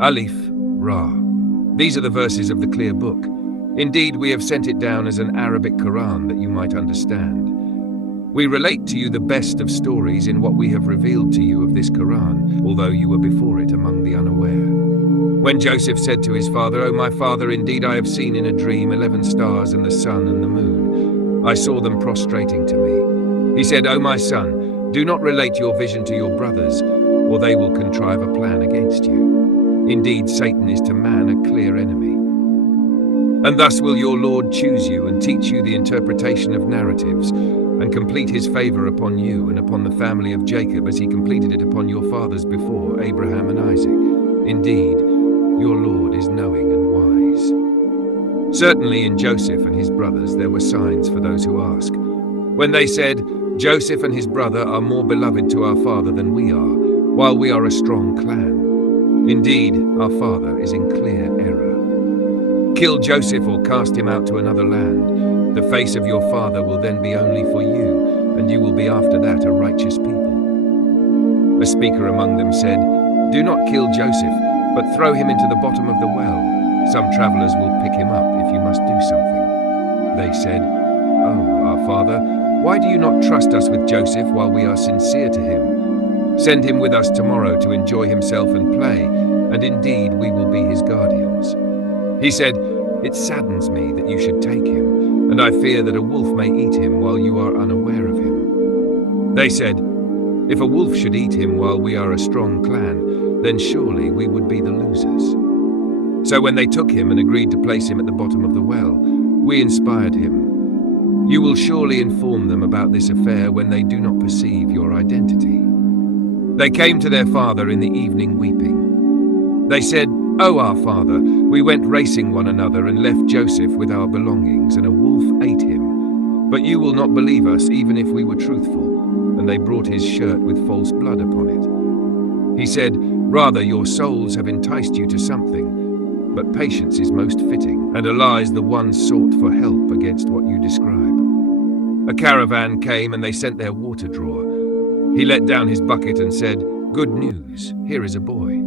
Alif, Ra. These are the verses of the clear book. Indeed, we have sent it down as an Arabic Quran that you might understand. We relate to you the best of stories in what we have revealed to you of this Quran, although you were before it among the unaware. When Joseph said to his father, "O my father, indeed I have seen in a dream 11 stars and the sun and the moon. I saw them prostrating to me." He said, "O my son, do not relate your vision to your brothers, or they will contrive a plan against you. Indeed, Satan is to man a clear enemy. And thus will your Lord choose you and teach you the interpretation of narratives, and complete his favor upon you and upon the family of Jacob as he completed it upon your fathers before, Abraham and Isaac. Indeed, your Lord is knowing and wise." Certainly in Joseph and his brothers there were signs for those who ask. When they said, "Joseph and his brother are more beloved to our father than we are, while we are a strong clan. Indeed, our father is in clear error. Kill Joseph or cast him out to another land. The face of your father will then be only for you, and you will be after that a righteous people." A speaker among them said, "Do not kill Joseph, but throw him into the bottom of the well. Some travelers will pick him up if you must do something." They said, "Oh, our father, why do you not trust us with Joseph while we are sincere to him? Send him with us tomorrow to enjoy himself and play, and indeed we will be his guardians." He said, "It saddens me that you should take him, and I fear that a wolf may eat him while you are unaware of him." They said, "If a wolf should eat him while we are a strong clan, then surely we would be the losers." So when they took him and agreed to place him at the bottom of the well, we inspired him. "You will surely inform them about this affair when they do not perceive your identity." They came to their father in the evening weeping. They said, "O our father, we went racing one another and left Joseph with our belongings, and a wolf ate him. But you will not believe us even if we were truthful." And they brought his shirt with false blood upon it. He said, "Rather your souls have enticed you to something, but patience is most fitting, and Allah is the one sought for help against what you describe." A caravan came and they sent their water drawer. He let down his bucket and said, "Good news, here is a boy."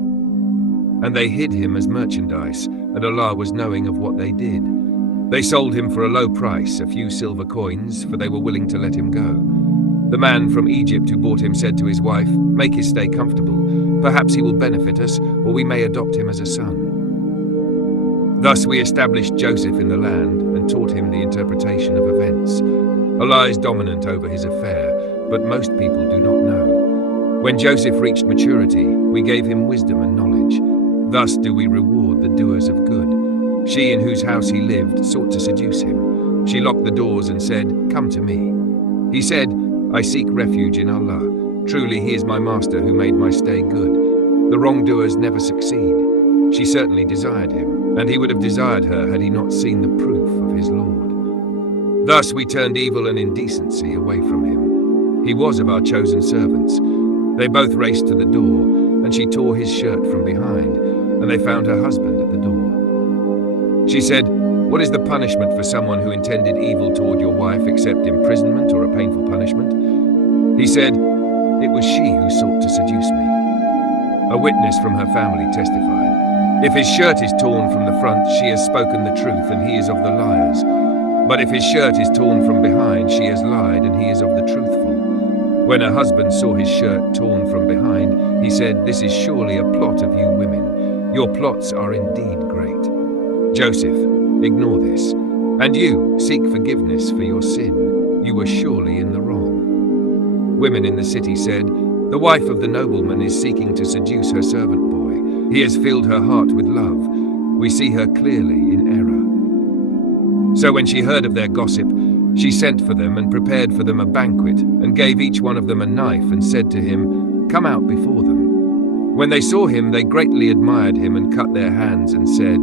And they hid him as merchandise, and Allah was knowing of what they did. They sold him for a low price, a few silver coins, for they were willing to let him go. The man from Egypt who bought him said to his wife, "Make his stay comfortable. Perhaps he will benefit us, or we may adopt him as a son." Thus we established Joseph in the land and taught him the interpretation of events. Allah is dominant over his affair, but most people do not know. When Joseph reached maturity, we gave him wisdom and knowledge. Thus do we reward the doers of good. She in whose house he lived sought to seduce him. She locked the doors and said, "Come to me." He said, "I seek refuge in Allah. Truly he is my master who made my stay good. The wrongdoers never succeed." She certainly desired him, and he would have desired her had he not seen the proof of his Lord. Thus we turned evil and indecency away from him. He was of our chosen servants. They both raced to the door, and she tore his shirt from behind, and they found her husband at the door. She said, "What is the punishment for someone who intended evil toward your wife except imprisonment or a painful punishment?" He said, "It was she who sought to seduce me." A witness from her family testified, "If his shirt is torn from the front, she has spoken the truth, and he is of the liars. But if his shirt is torn from behind, she has lied, and he is of the truthful." When her husband saw his shirt torn from behind, he said, "This is surely a plot of you women. Your plots are indeed great." Joseph, ignore this. And you, seek forgiveness for your sin. You were surely in the wrong. Women in the city said, "The wife of the nobleman is seeking to seduce her servant boy. He has filled her heart with love. We see her clearly in error." So when she heard of their gossip, she sent for them and prepared for them a banquet, and gave each one of them a knife, and said to him, "Come out before them." When they saw him, they greatly admired him and cut their hands and said,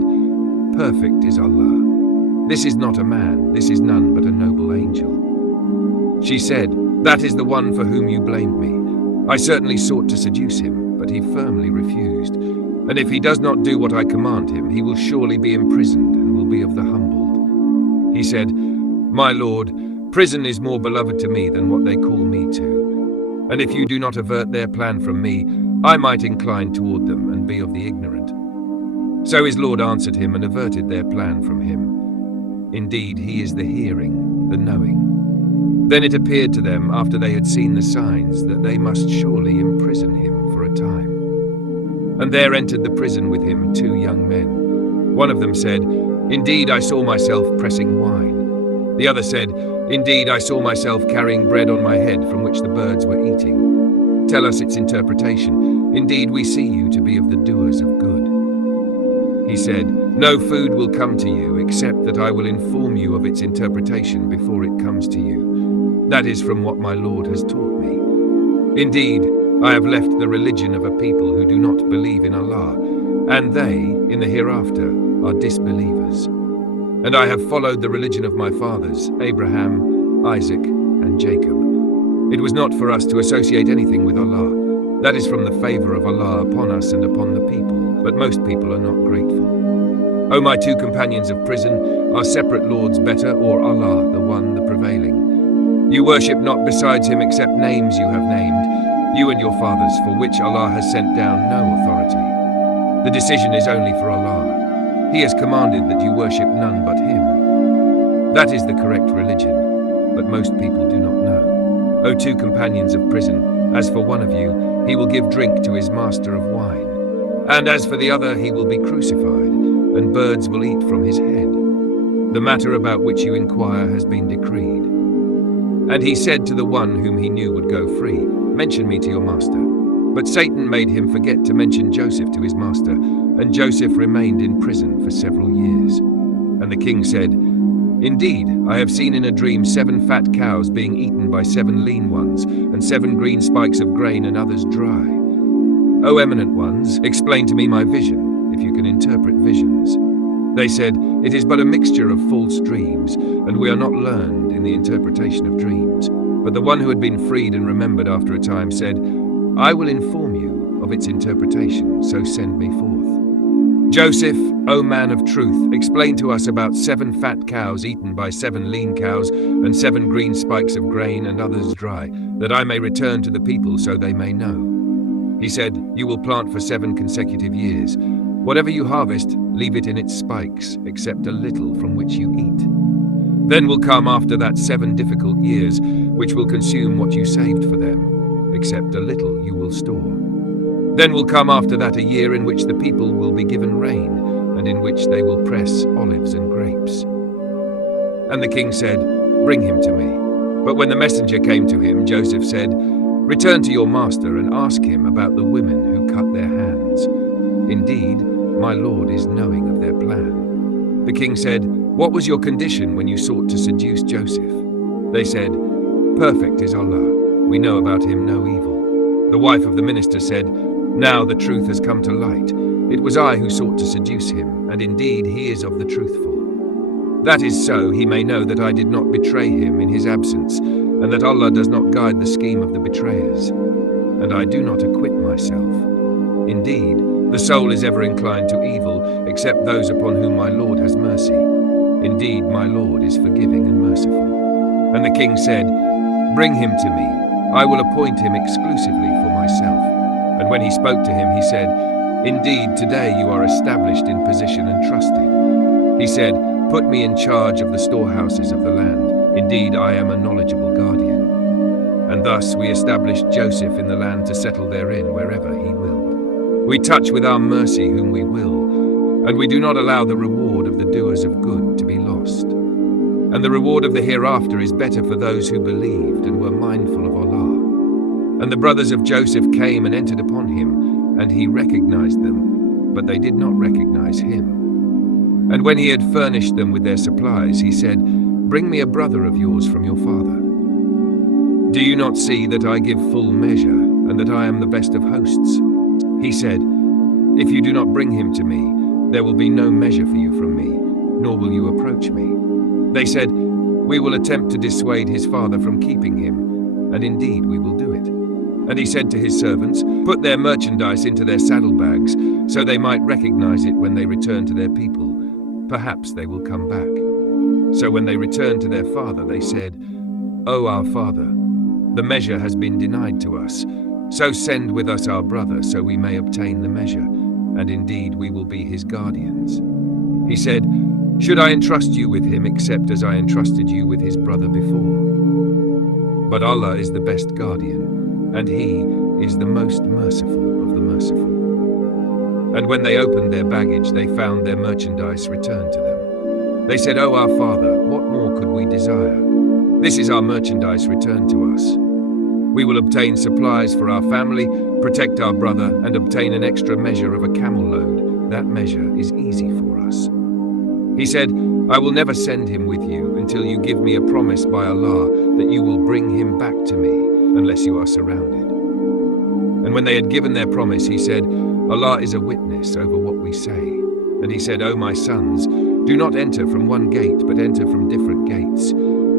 "Perfect is Allah. This is not a man, this is none but a noble angel." She said, "That is the one for whom you blamed me. I certainly sought to seduce him, but he firmly refused. And if he does not do what I command him, he will surely be imprisoned and will be of the humbled." He said, "My Lord, prison is more beloved to me than what they call me to. And if you do not avert their plan from me, I might incline toward them and be of the ignorant." So his Lord answered him and averted their plan from him. Indeed, he is the hearing, the knowing. Then it appeared to them, after they had seen the signs, that they must surely imprison him for a time. And there entered the prison with him 2 young men. One of them said, "Indeed, I saw myself pressing wine." The other said, "Indeed, I saw myself carrying bread on my head from which the birds were eating. Tell us its interpretation. Indeed, we see you to be of the doers of good." He said, "No food will come to you except that I will inform you of its interpretation before it comes to you. That is from what my Lord has taught me. Indeed, I have left the religion of a people who do not believe in Allah, and they, in the hereafter, are disbelievers. And I have followed the religion of my fathers, Abraham, Isaac, and Jacob. It was not for us to associate anything with Allah. That is from the favor of Allah upon us and upon the people, but most people are not grateful. O my 2 companions of prison, are separate lords better, or Allah, the one, the prevailing? You worship not besides him except names you have named, you and your fathers, for which Allah has sent down no authority. The decision is only for Allah. He has commanded that you worship none but him. That is the correct religion, but most people do not know. O 2 companions of prison, as for one of you, he will give drink to his master of wine, and as for the other, he will be crucified, and birds will eat from his head. The matter about which you inquire has been decreed. And he said to the one whom he knew would go free, "Mention me to your master." But Satan made him forget to mention Joseph to his master, and Joseph remained in prison for several years. And the king said, "Indeed, I have seen in a dream 7 fat cows being eaten by 7 lean ones, and 7 green spikes of grain and others dry. O eminent ones, explain to me my vision, if you can interpret visions." They said, "It is but a mixture of false dreams, and we are not learned in the interpretation of dreams." But the one who had been freed and remembered after a time said, "I will inform you of its interpretation, so send me forth." "Joseph, O man of truth, explain to us about 7 fat cows eaten by 7 lean cows, and 7 green spikes of grain and others dry, that I may return to the people so they may know." He said, "You will plant for 7 consecutive years. Whatever you harvest, leave it in its spikes, except a little from which you eat. Then will come after that 7 difficult years, which will consume what you saved for them, except a little you will store. Then will come after that a year in which the people will be given rain, and in which they will press olives and grapes." And the king said, "Bring him to me." But when the messenger came to him, Joseph said, "Return to your master and ask him about the women who cut their hands. Indeed, my lord is knowing of their plan." The king said, "What was your condition when you sought to seduce Joseph?" They said, "Perfect is Allah. We know about him no evil." The wife of the minister said, "Now the truth has come to light. It was I who sought to seduce him, and indeed he is of the truthful. That is so he may know that I did not betray him in his absence, and that Allah does not guide the scheme of the betrayers. And I do not acquit myself. Indeed, the soul is ever inclined to evil, except those upon whom my Lord has mercy. Indeed, my Lord is forgiving and merciful." And the king said, "Bring him to me. I will appoint him exclusively for myself." And when he spoke to him, he said, "Indeed, today you are established in position and trusted." He said, "Put me in charge of the storehouses of the land. Indeed, I am a knowledgeable guardian." And thus we established Joseph in the land to settle therein wherever he willed. We touch with our mercy whom we will, and we do not allow the reward of the doers of good to be lost. And the reward of the hereafter is better for those who believed and were mindful of Allah. And the brothers of Joseph came and entered upon him, and he recognized them, but they did not recognize him. And when he had furnished them with their supplies, he said, "Bring me a brother of yours from your father. Do you not see that I give full measure, and that I am the best of hosts?" He said, "If you do not bring him to me, there will be no measure for you from me, nor will you approach me." They said, "We will attempt to dissuade his father from keeping him, and indeed we will do it." And he said to his servants, "Put their merchandise into their saddlebags, so they might recognize it when they return to their people. Perhaps they will come back." So when they returned to their father, they said, "O our father, the measure has been denied to us. So send with us our brother, so we may obtain the measure, and indeed we will be his guardians. He said, "Should I entrust you with him except as I entrusted you with his brother before?" But Allah is the best guardian, and he is the most merciful of the merciful. And when they opened their baggage, they found their merchandise returned to them. They said, "O our father, what more could we desire? This is our merchandise returned to us. We will obtain supplies for our family, protect our brother, and obtain an extra measure of a camel load. That measure is easy for us." He said, "I will never send him with you until you give me a promise by Allah that you will bring him back to me unless you are surrounded." And when they had given their promise, he said, "Allah is a witness over what we say." And he said, "O my sons, do not enter from one gate, but enter from different gates.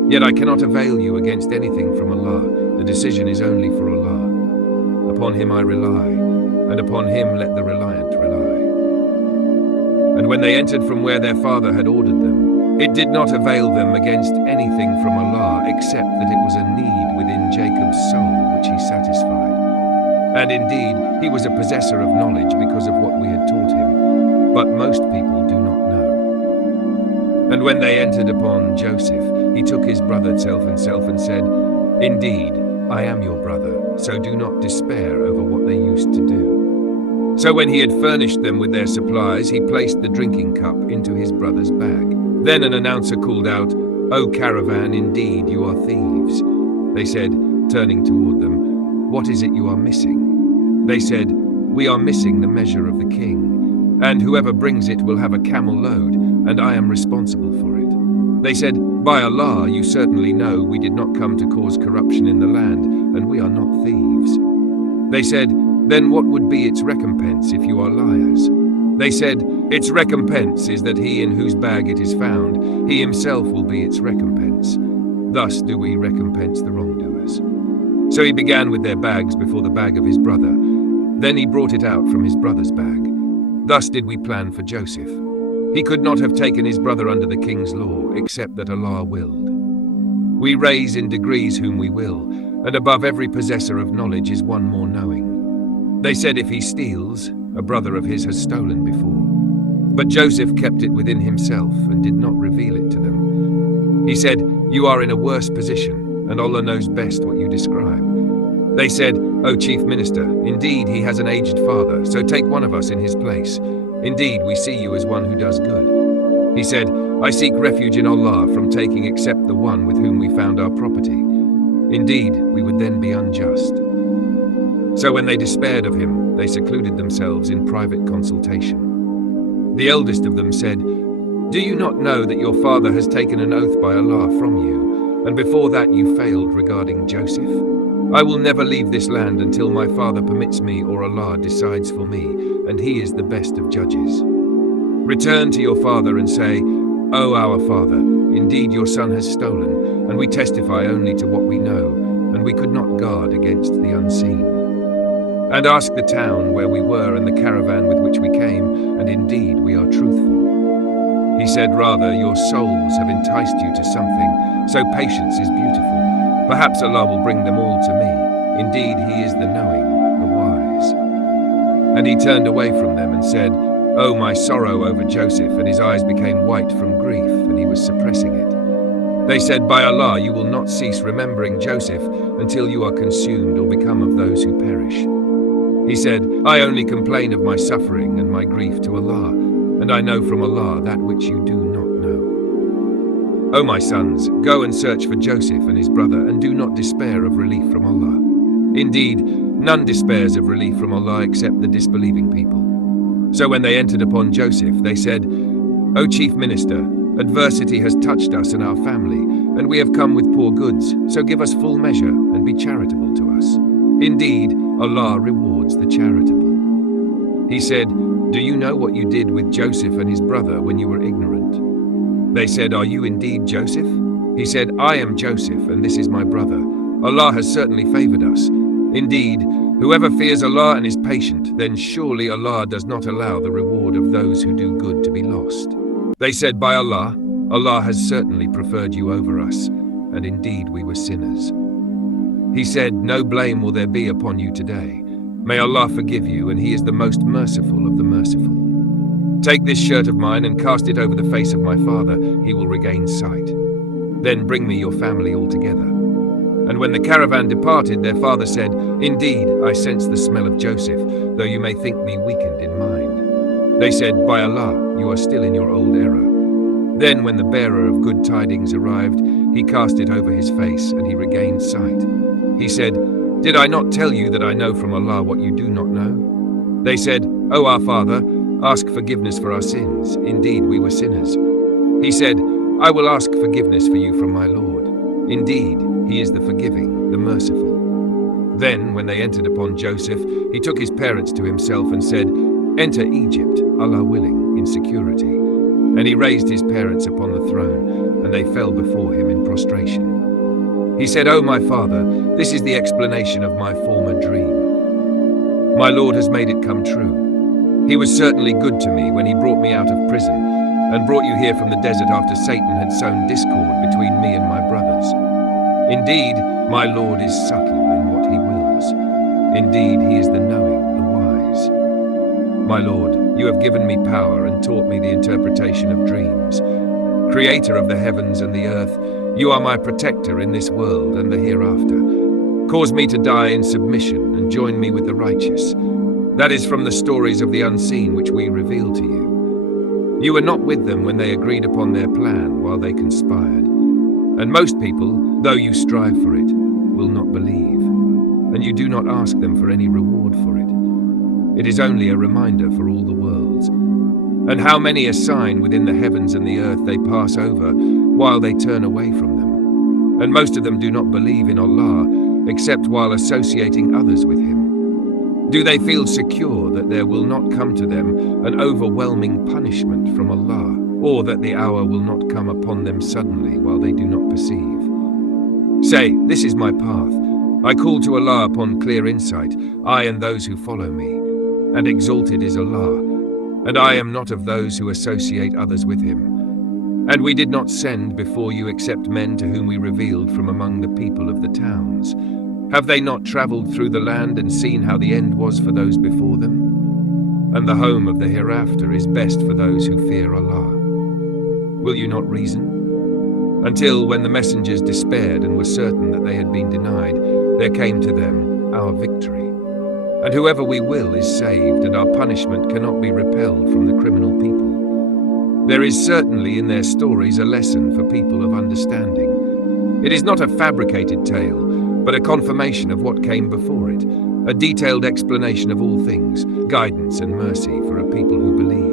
Yet I cannot avail you against anything from Allah. The decision is only for Allah. Upon him I rely, and upon him let the reliant rely." And when they entered from where their father had ordered them, it did not avail them against anything from Allah except that it was a need within Jacob's soul which he satisfied. And indeed, he was a possessor of knowledge because of what we had taught him, but most people do not know. And when they entered upon Joseph, he took his brother self and said, "Indeed, I am your brother, so do not despair over what they used to do." So when he had furnished them with their supplies, he placed the drinking cup into his brother's bag. Then an announcer called out, "O caravan, indeed you are thieves." They said, turning toward them, "What is it you are missing?" They said, "We are missing the measure of the king, and whoever brings it will have a camel load, and I am responsible for it." They said, "By Allah, you certainly know we did not come to cause corruption in the land, and we are not thieves." They said, "Then what would be its recompense if you are liars?" They said, "Its recompense is that he in whose bag it is found, he himself will be its recompense. Thus do we recompense the wrongdoers." So he began with their bags before the bag of his brother. Then he brought it out from his brother's bag. Thus did we plan for Joseph. He could not have taken his brother under the king's law, except that Allah willed. We raise in degrees whom we will, and above every possessor of knowledge is one more knowing. They said, "If he steals, a brother of his has stolen before." But Joseph kept it within himself and did not reveal it to them. He said, "You are in a worse position, and Allah knows best what you describe." They said, "O chief minister, indeed he has an aged father, so take one of us in his place. Indeed, we see you as one who does good." He said, "I seek refuge in Allah from taking except the one with whom we found our property. Indeed, we would then be unjust." So when they despaired of him, they secluded themselves in private consultation. The eldest of them said, "Do you not know that your father has taken an oath by Allah from you, and before that you failed regarding Joseph? I will never leave this land until my father permits me or Allah decides for me, and he is the best of judges. Return to your father and say, 'O our father, indeed your son has stolen, and we testify only to what we know, and we could not guard against the unseen. And ask the town where we were and the caravan with which we came, and indeed we are truthful.' He said, 'Rather, your souls have enticed you to something, so patience is beautiful. Perhaps Allah will bring them all to me. Indeed, he is the knowing, the wise.' And he turned away from them and said, 'Oh, my sorrow over Joseph,' and his eyes became white from grief, and he was suppressing it. They said, 'By Allah, you will not cease remembering Joseph until you are consumed or become of those who perish.' He said, 'I only complain of my suffering and my grief to Allah, and I know from Allah that which you do not know. O my sons, go and search for Joseph and his brother, and do not despair of relief from Allah. Indeed, none despairs of relief from Allah except the disbelieving people.' So when they entered upon Joseph, they said, 'O chief minister, adversity has touched us and our family, and we have come with poor goods, so give us full measure and be charitable to us. Indeed, Allah rewards the charitable.' He said, 'Do you know what you did with Joseph and his brother when you were ignorant?' They said, 'Are you indeed Joseph?' He said, 'I am Joseph, and this is my brother. Allah has certainly favored us. Indeed, whoever fears Allah and is patient, then surely Allah does not allow the reward of those who do good to be lost.' They said, 'By Allah, Allah has certainly preferred you over us, and indeed we were sinners.' He said, 'No blame will there be upon you today. May Allah forgive you, and He is the most merciful of the merciful. Take this shirt of mine and cast it over the face of my father. He will regain sight. Then bring me your family all together." And when the caravan departed, their father said, "Indeed, I sense the smell of Joseph, though you may think me weakened in mind." They said, "By Allah, you are still in your old error." Then when the bearer of good tidings arrived, he cast it over his face, and he regained sight. He said, "Did I not tell you that I know from Allah what you do not know?" They said, "O our father, ask forgiveness for our sins. Indeed, we were sinners." He said, "I will ask forgiveness for you from my Lord. Indeed, He is the forgiving, the merciful." Then, when they entered upon Joseph, he took his parents to himself and said, "Enter Egypt, Allah willing, in security." And he raised his parents upon the throne, and they fell before him in prostration. He said, "O my father, this is the explanation of my former dream. My Lord has made it come true. He was certainly good to me when he brought me out of prison, and brought you here from the desert after Satan had sown discord between me and my brothers. Indeed, my Lord is subtle in what he wills. Indeed, he is the knowing, the wise. My Lord, you have given me power and taught me the interpretation of dreams. Creator of the heavens and the earth, you are my protector in this world and the hereafter. Cause me to die in submission and join me with the righteous. That is from the stories of the unseen which we reveal to you. You were not with them when they agreed upon their plan while they conspired. And most people, though you strive for it, will not believe, and you do not ask them for any reward for it. It is only a reminder for all the worlds. And how many a sign within the heavens and the earth they pass over while they turn away from them. And most of them do not believe in Allah, except while associating others with Him. Do they feel secure that there will not come to them an overwhelming punishment from Allah, or that the hour will not come upon them suddenly while they do not perceive? Say, this is my path. I call to Allah upon clear insight, I and those who follow me. And exalted is Allah, and I am not of those who associate others with Him. And we did not send before you except men to whom we revealed from among the people of the towns. Have they not travelled through the land and seen how the end was for those before them? And the home of the hereafter is best for those who fear Allah. Will you not reason? Until when the messengers despaired and were certain that they had been denied, there came to them our victory. And whoever we will is saved, and our punishment cannot be repelled from the criminal people. There is certainly in their stories a lesson for people of understanding. It is not a fabricated tale, but a confirmation of what came before it, a detailed explanation of all things, guidance and mercy for a people who believe.